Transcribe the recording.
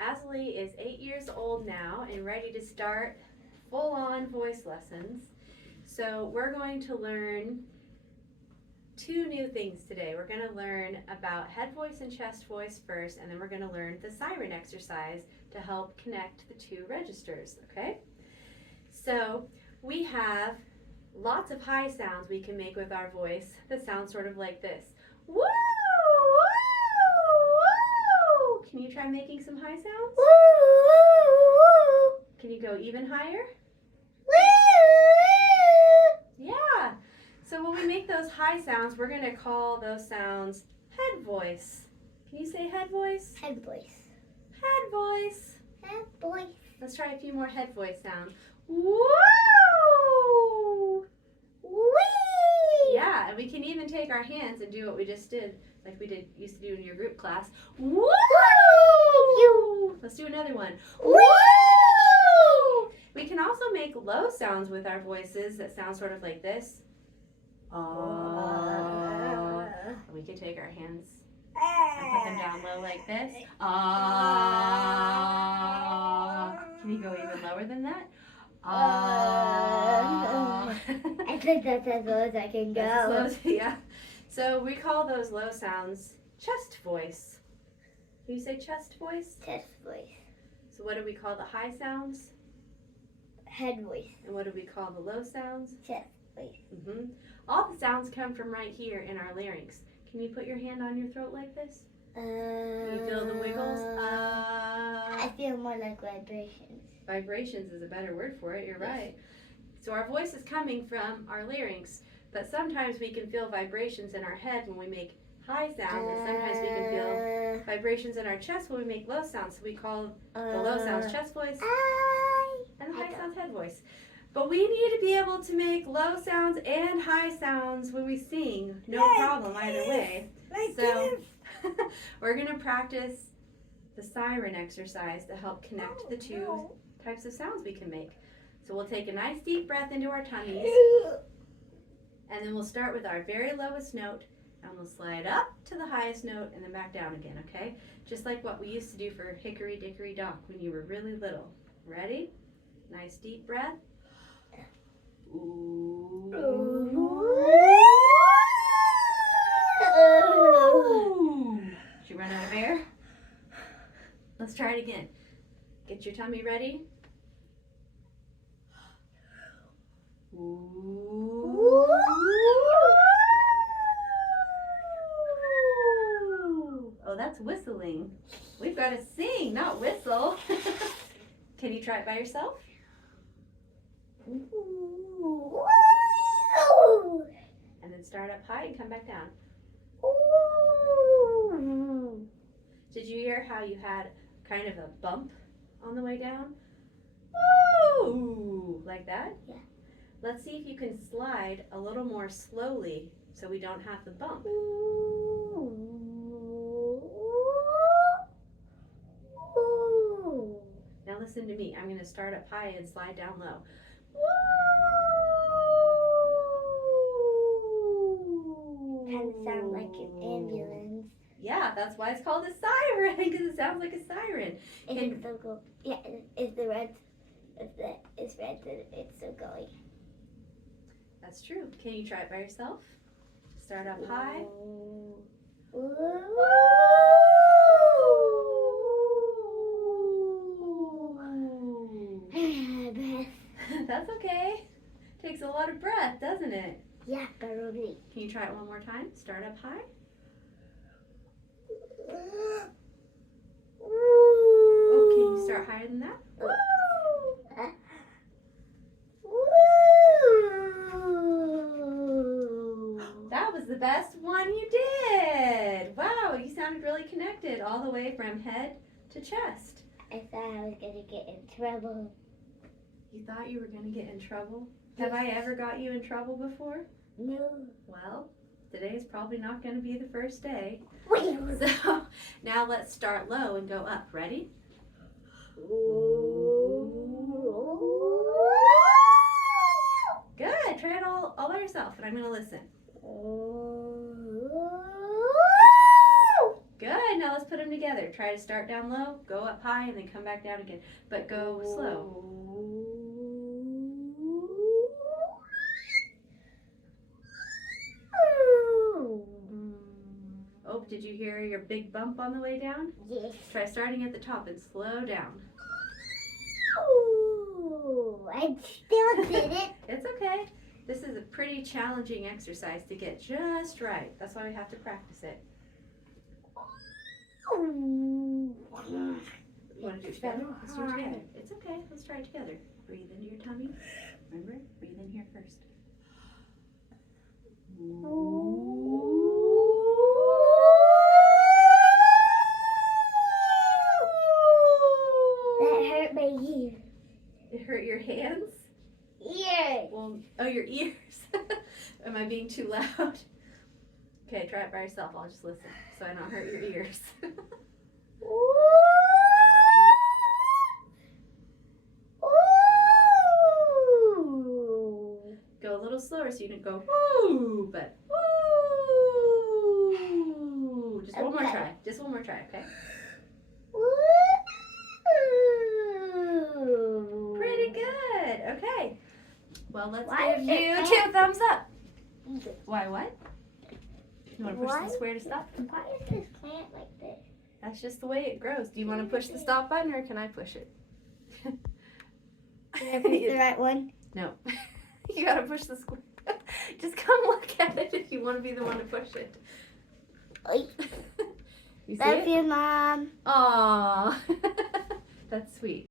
Asalee is 8 years old now and ready to start full-on voice lessons. So we're going to learn two new things today. We're going to learn about head voice and chest voice first, and then we're going to learn the siren exercise to help connect the two registers, okay? So we have lots of high sounds we can make with our voice that sound sort of like this. Woo! Woo! Woo! Can you try making some high sounds? Woo! Woo! Can you go even higher? Woo! Yeah. So when we make those high sounds, we're going to call those sounds head voice. Can you say head voice? Head voice. Head voice. Head voice. Let's try a few more head voice sounds. Woo! Wee! Yeah, and we can even take our hands and do what we just did, like we used to do in your group class. Woo! Let's do another one. Woo! We can also make low sounds with our voices that sound sort of like this. We can take our hands and put them down low like this. Can you go even lower than that? I think that's as low as I can go. That's as low as, yeah. So we call those low sounds chest voice. Can you say chest voice? Chest voice. So what do we call the high sounds? Head voice. And what do we call the low sounds? Chest voice. All the sounds come from right here in our larynx. Can you put your hand on your throat like this? Can you feel the wiggles? I feel more like vibrations. Vibrations is a better word for it, you're right. So our voice is coming from our larynx, but sometimes we can feel vibrations in our head when we make high sounds, and sometimes we can feel vibrations in our chest when we make low sounds. So we call the low sounds chest voice and the high sounds head voice. But we need to be able to make low sounds and high sounds when we sing. No problem either way. So we're going to practice the siren exercise to help connect the two types of sounds we can make. So we'll take a nice deep breath into our tummies, and then we'll start with our very lowest note, and we'll slide up to the highest note and then back down again, okay? Just like what we used to do for Hickory Dickory Dock when you were really little. Ready? Nice deep breath. Ooh. Did you run out of air? Let's try it again. Get your tummy ready. Ooh. Oh, that's whistling. We've got to sing, not whistle. Can you try it by yourself? And then start up high and come back down. Did you hear how you had kind of a bump on the way down? Woo! Like that? Yeah. Let's see if you can slide a little more slowly so we don't have the bump. Now listen to me. I'm going to start up high and slide down low. Kind of sound like an ambulance. Yeah, that's why it's called a siren, because it sounds like a siren. It's so cool. Yeah, it's the red. It's red. It's so going. That's true. Can you try it by yourself? Start up high. That's okay. Takes a lot of breath, doesn't it? Yeah, probably. Can you try it one more time? Start up high. Oh, can you start higher than that? That was the best one you did. Wow, you sounded really connected all the way from head to chest. I thought I was going to get in trouble. You thought you were going to get in trouble? Have I ever got you in trouble before? No. Well, today's probably not going to be the first day. Wait. So now let's start low and go up. Ready? Good. Try it all by yourself, and I'm going to listen. Good. Now let's put them together. Try to start down low, go up high, and then come back down again. But go slow. Oh, did you hear your big bump on the way down? Yes. Try starting at the top and slow down. I still did it. It's okay. This is a pretty challenging exercise to get just right. That's why we have to practice it. You want to do it together? Let's do it together. It's okay. Let's try it together. Breathe into your tummy. Remember? Breathe in here first. That hurt my ear. It hurt your hands? Ears. Well, oh, your ears. Am I being too loud? Okay, try it by yourself. I'll just listen so I don't hurt your ears. Go a little slower so you don't go woo, but woo. Just one more Okay. try. Just one more try, okay? Pretty good. Okay. Well, let's Why give is it you that? 2 thumbs up. Why what? You want to push the square to stop? Why is this plant like this? That's just the way it grows. Do you want to push the stop button or can I push it? Did I push the right one? No. You gotta push the square. Just come look at it if you want to be the one to push it. Oi. You see Love it? you, Mom. Aww. That's sweet.